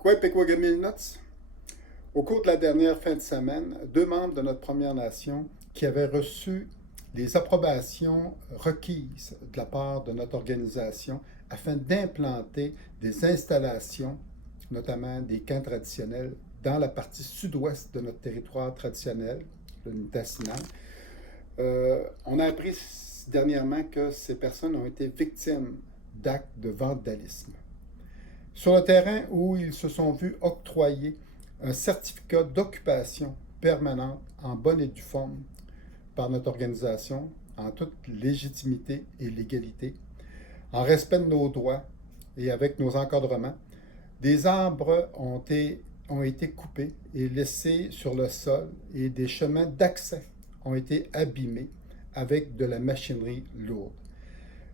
Quoi, Pequawagamelnuts? Au cours de la dernière fin de semaine, deux membres de notre Première Nation qui avaient reçu les approbations requises de la part de notre organisation afin d'implanter des installations, notamment des camps traditionnels, dans la partie sud-ouest de notre territoire traditionnel, le Nitassinan. On a appris dernièrement que ces personnes ont été victimes d'actes de vandalisme. Sur le terrain où ils se sont vus octroyer un certificat d'occupation permanente en bonne et due forme par notre organisation, en toute légitimité et légalité, en respect de nos droits et avec nos encadrements, des arbres ont été coupés et laissés sur le sol et des chemins d'accès ont été abîmés avec de la machinerie lourde.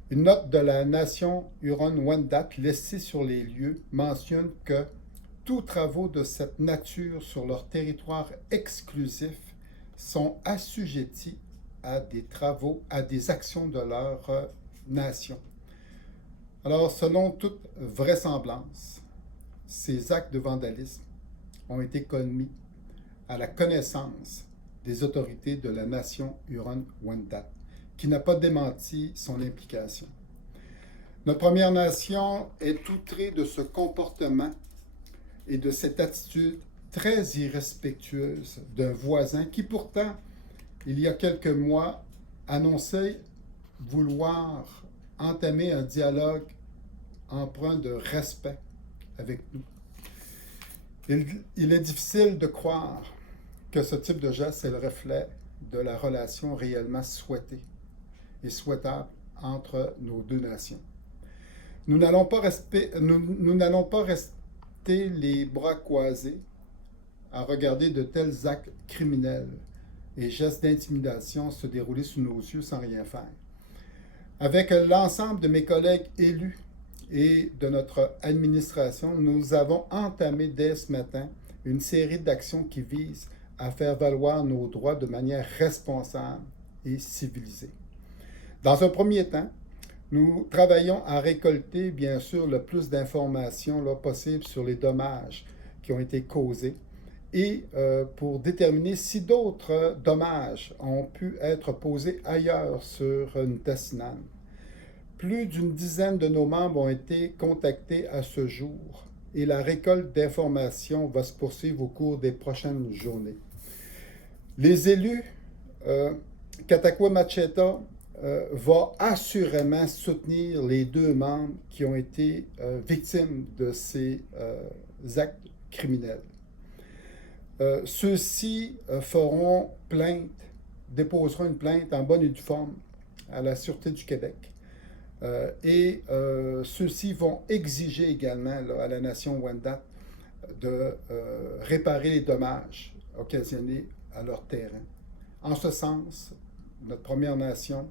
Une note de la nation Huron-Wendat laissée sur les lieux mentionne que tous travaux de cette nature sur leur territoire exclusif sont assujettis à des actions de leur nation. Alors, selon toute vraisemblance, ces actes de vandalisme ont été commis à la connaissance des autorités de la nation Huron-Wendat, qui n'a pas démenti son implication. Notre Première Nation est outrée de ce comportement et de cette attitude très irrespectueuse d'un voisin qui pourtant, il y a quelques mois, annonçait vouloir entamer un dialogue empreint de respect avec nous. Il est difficile de croire que ce type de geste est le reflet de la relation réellement souhaitée et souhaitable entre nos deux nations. Nous n'allons pas rester les bras croisés à regarder de tels actes criminels et gestes d'intimidation se dérouler sous nos yeux sans rien faire. Avec l'ensemble de mes collègues élus et de notre administration, nous avons entamé dès ce matin une série d'actions qui visent à faire valoir nos droits de manière responsable et civilisée. Dans un premier temps, nous travaillons à récolter, bien sûr, le plus d'informations possible sur les dommages qui ont été causés et pour déterminer si d'autres dommages ont pu être posés ailleurs sur Nitassinan. Plus d'une dizaine de nos membres ont été contactés à ce jour et la récolte d'informations va se poursuivre au cours des prochaines journées. Les élus, Katakwa Macheta va assurément soutenir les deux membres qui ont été victimes de ces actes criminels. Ceux-ci feront plainte, déposeront une plainte en bonne et due forme à la Sûreté du Québec. Et ceux-ci vont exiger également à la nation Wendat de réparer les dommages occasionnés à leur terrain. En ce sens, notre Première Nation,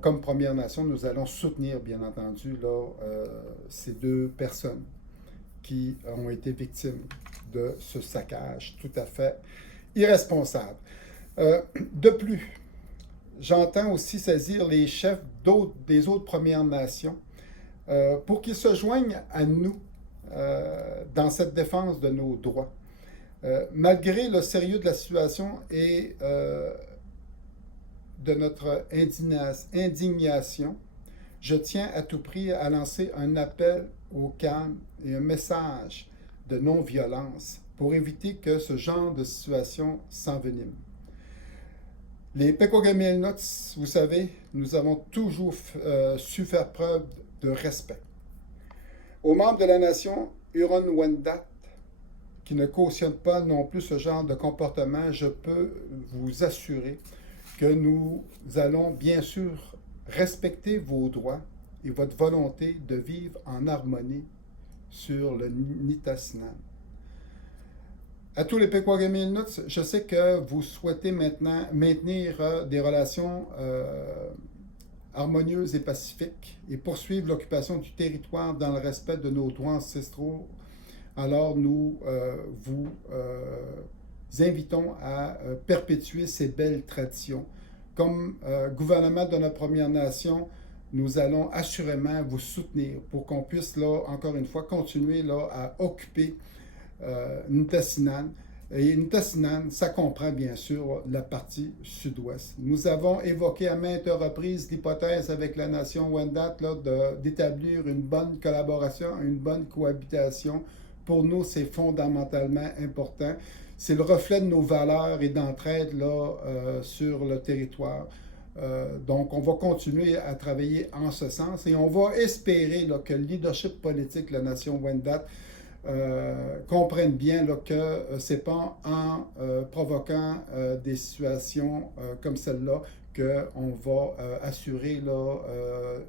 comme Première Nation, nous allons soutenir, bien entendu, ces deux personnes qui ont été victimes de ce saccage tout à fait irresponsable. De plus, j'entends aussi saisir les chefs des autres Premières Nations pour qu'ils se joignent à nous dans cette défense de nos droits. Malgré le sérieux de la situation et de notre indignation, je tiens à tout prix à lancer un appel au calme et un message de non-violence pour éviter que ce genre de situation s'envenime. Les Pequawagamelnuts, vous savez, nous avons toujours su faire preuve de respect. Aux membres de la nation Huron-Wendat, qui ne cautionnent pas non plus ce genre de comportement, je peux vous assurer que nous allons bien sûr respecter vos droits et votre volonté de vivre en harmonie sur le Nitassinan. À tous les Pequawagamelnuts, je sais que vous souhaitez maintenant maintenir des relations harmonieuses et pacifiques et poursuivre l'occupation du territoire dans le respect de nos droits ancestraux. Alors nous vous invitons à perpétuer ces belles traditions. Comme gouvernement de notre Première Nation, nous allons assurément vous soutenir pour qu'on puisse, là, encore une fois, continuer là, à occuper Nitassinan. Et Nitassinan, ça comprend bien sûr la partie sud-ouest. Nous avons évoqué à maintes reprises l'hypothèse avec la nation Wendat d'établir une bonne collaboration, une bonne cohabitation. Pour nous, c'est fondamentalement important. C'est le reflet de nos valeurs et d'entraide sur le territoire. Donc, on va continuer à travailler en ce sens et on va espérer là, que le leadership politique de la nation Wendat comprennent bien là, que ce n'est pas en provoquant des situations comme celle-là qu'on va assurer là,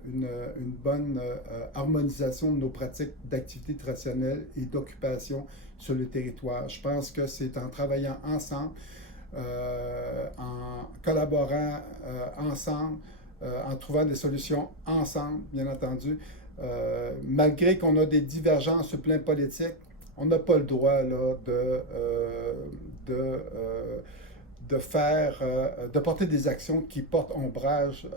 une bonne harmonisation de nos pratiques d'activité traditionnelle et d'occupation sur le territoire. Je pense que c'est en travaillant ensemble, en collaborant ensemble, en trouvant des solutions ensemble, bien entendu, malgré qu'on a des divergences sur le plan politique, on n'a pas le droit là, de porter des actions qui portent ombrage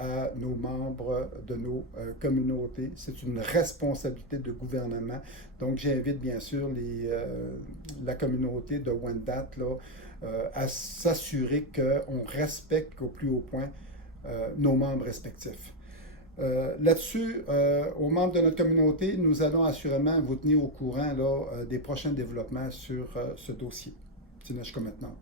à nos membres de nos communautés. C'est une responsabilité de gouvernement. Donc, j'invite bien sûr la communauté de Wendat là, à s'assurer qu'on respecte au plus haut point nos membres respectifs. Là-dessus, aux membres de notre communauté, nous allons assurément vous tenir au courant là, des prochains développements sur ce dossier. C'est maintenant.